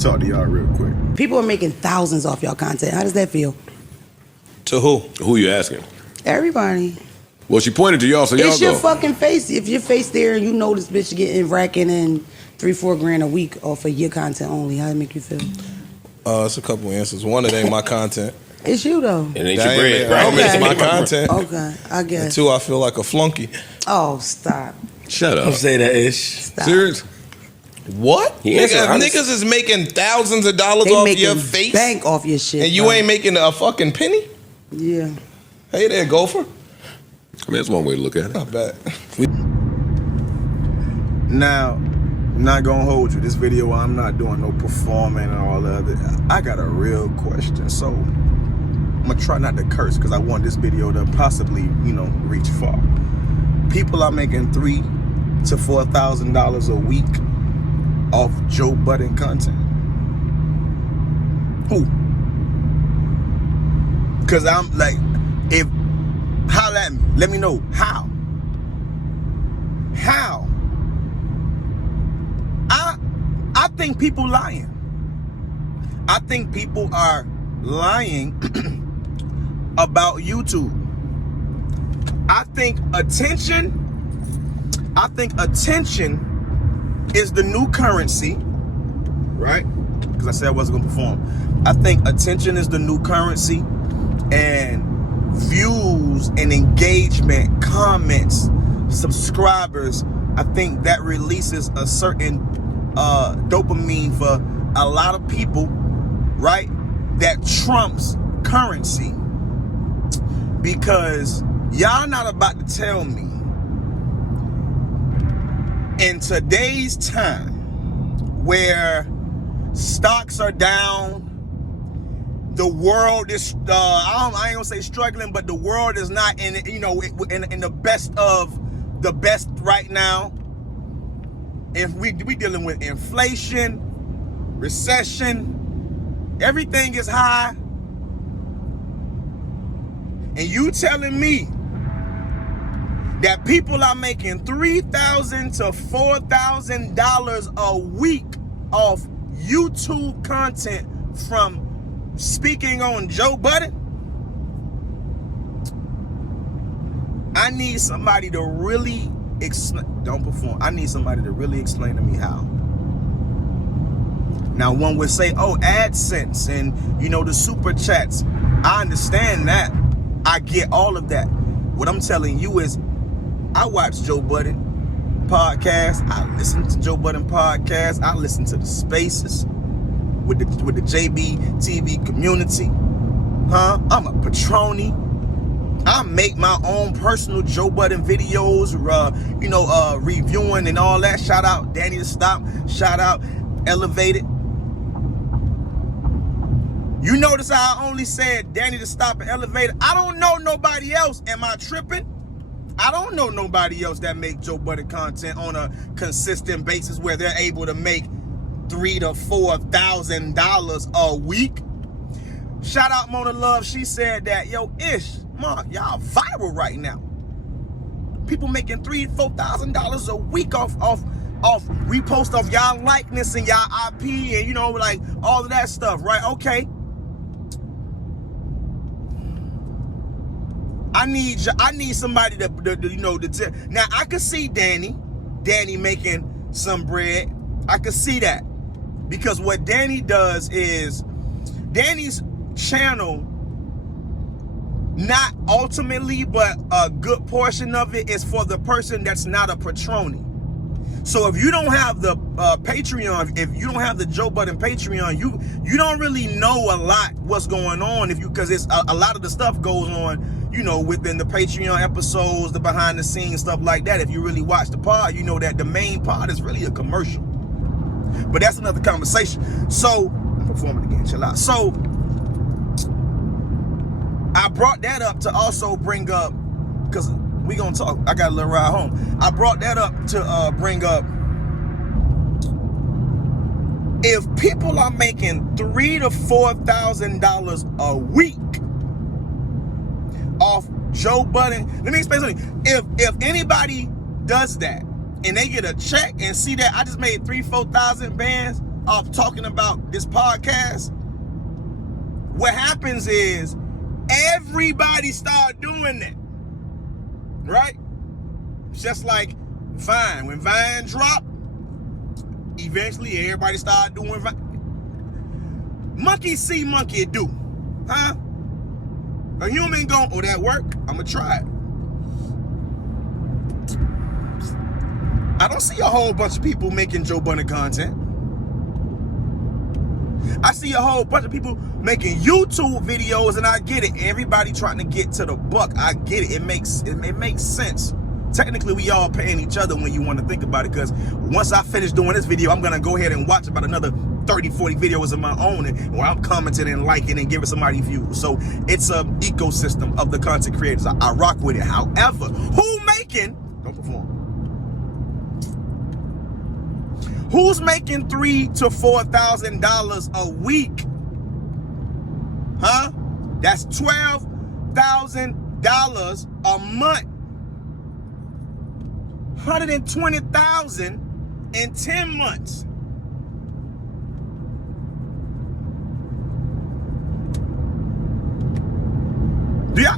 talk to y'all real quick. People are making thousands off y'all content. How does that feel? To who? Who you asking? Everybody. Well, she pointed to y'all, so y'all It's your go. fucking face. If your face there and you know this bitch getting racking in $3-4 grand a week off of your content only, how does it make you feel? It's a couple answers. One, it ain't my content. It's you though. It ain't your bread, right? Okay. It's my content. Okay, I guess. And two, I feel like a flunky. Oh, stop. Shut up. Don't say that ish. Stop. Serious? What? Niggas is making thousands of dollars They off making your face, bank off your shit. and you bro. ain't making a fucking penny? Yeah. Hey there, gopher. I mean, that's one way to look at it. Not bad. Now, I'm not gonna hold you. This video, I'm not doing no performing and all that other. I got a real question. So, I'm gonna try not to curse because I want this video to possibly, reach far. People are making $3,000 to $4,000 a week off Joe Budden content. Who? Because I'm like, holla at me. Let me know how. How? I think people lying. I think people are lying about YouTube. I think attention is the new currency, right? Because I said I wasn't gonna perform. I think attention is the new currency, and views and engagement, comments, subscribers, I think that releases a certain dopamine for a lot of people, right? That trumps currency. Because y'all not about to tell me in today's time where stocks are down, the world is I ain't gonna say struggling, but the world is not in the best of the best right now. If we dealing with inflation, recession, everything is high, and you telling me that people are making $3,000 to $4,000 a week off YouTube content from speaking on Joe Budden? I need somebody to really don't perform. I need somebody to really explain to me how. Now, one would say, oh, AdSense and, the super chats. I understand that. I get all of that. What I'm telling you is, I watch Joe Budden podcast. I listen to Joe Budden podcast. I listen to the spaces with the JB TV community. I'm a patroni. I make my own personal Joe Budden videos, reviewing and all that. Shout out Danny to Stop. Shout out Elevated. You notice how I only said Danny to Stop and Elevated? I don't know nobody else. Am I tripping? I don't know nobody else that make Joe Budden content on a consistent basis where they're able to make $3,000 to $4,000 a week. Shout out Mona Love. She said that, Mark, y'all viral right now. People making $3,000 to $4,000 a week off repost of y'all likeness and y'all IP and all of that stuff, right? Okay. I need somebody to now I could see Danny making some bread. I could see that, because what Danny does is Danny's channel, not ultimately, but a good portion of it is for the person that's not a patroni. So if you don't have the Patreon, if you don't have the Joe Budden Patreon, you don't really know a lot what's going on because it's a lot of the stuff goes on, within the Patreon episodes, the behind the scenes stuff like that. If you really watch the pod, you know that the main pod is really a commercial. But that's another conversation. So I'm performing again, chill out. So I brought that up to also bring up, because we gonna talk, I got a little ride home. I brought that up to bring up, if people are making $3,000 to $4,000 a week off Joe Budden, let me explain something. If anybody does that and they get a check and see that I just made 3,000 to 4,000 bands, of talking about this podcast, what happens is everybody start doing that, right? It's just like Vine. When Vine dropped, eventually everybody started doing Vine. Monkey see, monkey do. Huh? A human gon', oh, that work? I'ma try it. I don't see a whole bunch of people making Joe Budden content. I see a whole bunch of people making YouTube videos, and I get it. Everybody trying to get to the buck. I get it. It makes sense. Technically, we all paying each other when you want to think about it, because once I finish doing this video, I'm going to go ahead and watch about another 30, 40 videos of my own, and where I'm commenting and liking and giving somebody views. So it's an ecosystem of the content creators. I rock with it. However, don't perform. Who's making $3,000 to $4,000 a week? Huh? That's $12,000 a month. $120,000 in 10 months. Yeah.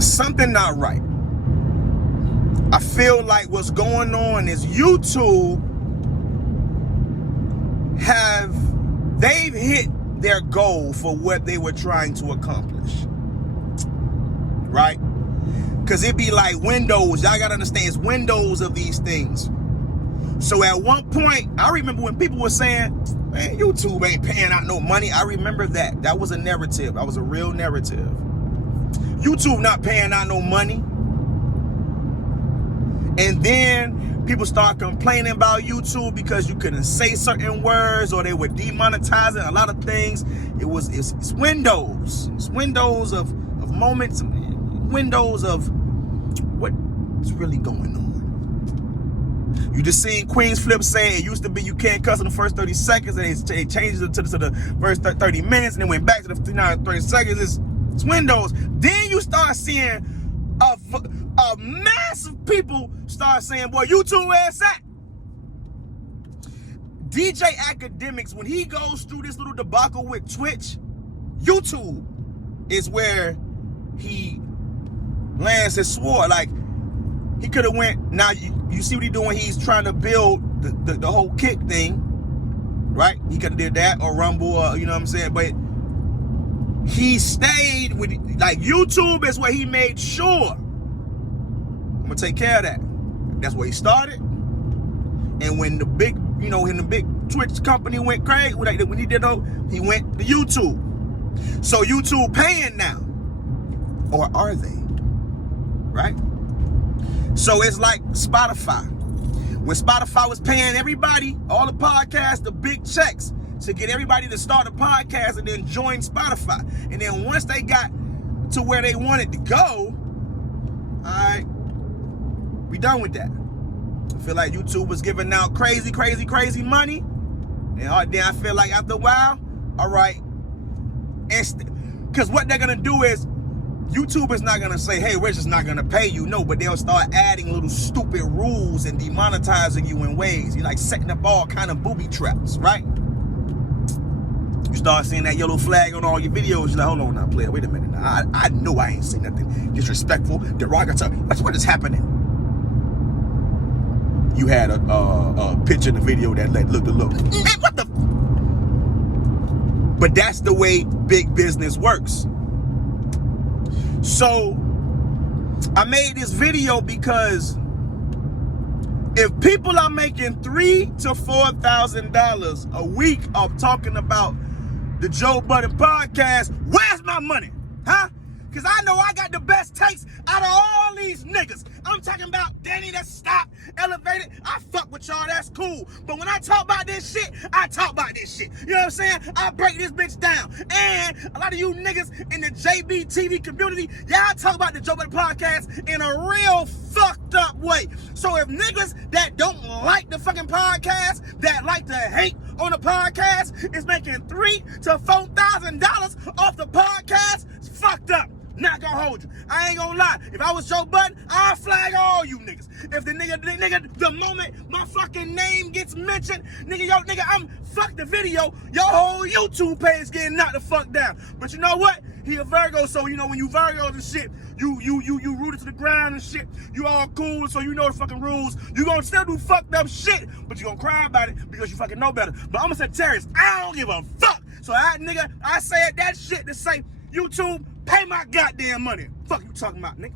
Something not right. I feel like what's going on is YouTube they've hit their goal for what they were trying to accomplish. Right? Because it be like Windows. Y'all gotta understand, it's Windows of these things. So at one point, I remember when people were saying, man, YouTube ain't paying out no money. I remember that. That was a narrative. That was a real narrative. YouTube not paying out no money. And then people start complaining about YouTube because you couldn't say certain words, or they were demonetizing a lot of things. It's Windows. It's Windows of moments, windows of what's really going on. You just seen Queen's Flip say it used to be you can't cuss in the first 30 seconds, and they changed it to the first 30 minutes, and then went back to the 30 seconds. It's Windows. Then you start seeing a massive people start saying, boy, YouTube ass that. DJ Academics, when he goes through this little debacle with Twitch, YouTube is where he lands his sword. Like, he could have went, now you see what he's doing, he's trying to build the whole kick thing, right? He could have did that, or Rumble, or, you know what I'm saying? But he stayed with, like, YouTube is where he made sure, I'm gonna take care of that. That's where he started. And when the big, when the big Twitch company went crazy, when he did that, he went to YouTube. So YouTube paying now, or are they? Right? So it's like Spotify. When Spotify was paying everybody, all the podcasts, the big checks to get everybody to start a podcast and then join Spotify. And then once they got to where they wanted to go, all right, we done with that. I feel like YouTube was giving out crazy money. And then I feel like after a while, all right, because what they're going to do is, YouTube is not going to say, hey, we're just not going to pay you. No, but they'll start adding little stupid rules and demonetizing you in ways. You're like setting up all kind of booby traps, right? You start seeing that yellow flag on all your videos. You're like, hold on now, player. Wait a minute. Now, I know I ain't saying nothing disrespectful, derogatory. What is happening? You had a picture in the video that looked. Man, what the? But that's the way big business works. So I made this video because if people are making $3,000 to $4,000 a week of talking about the Joe Budden podcast, where's my money? Huh? Because I know I got the best takes out of all these niggas. I'm talking about Danny that stopped, elevated. I fuck with y'all, that's cool. But when I talk about this shit, I talk about this shit. You know what I'm saying? I break this bitch down. And a lot of you niggas in the JB TV community, y'all talk about the Joe Budden podcast in a real fucked up way. So if niggas that don't like the fucking podcast, that like to hate on the podcast, is making $3,000 to $4,000 off the podcast, it's fucked up. Not gonna hold you. I ain't gonna lie. If I was Joe Budden, I'd flag all you niggas. If the nigga, the moment my fucking name gets mentioned, nigga, I'm fuck the video. Your whole YouTube page getting knocked the fuck down. But you know what? He a Virgo, so you know when you Virgos and shit, you rooted to the ground and shit. You all cool, so you know the fucking rules. You gonna still do fucked up shit, but you gonna cry about it because you fucking know better. But I'm a Sagittarius. I don't give a fuck. So I said that shit to say, YouTube, pay my goddamn money. Fuck you talking about, nigga.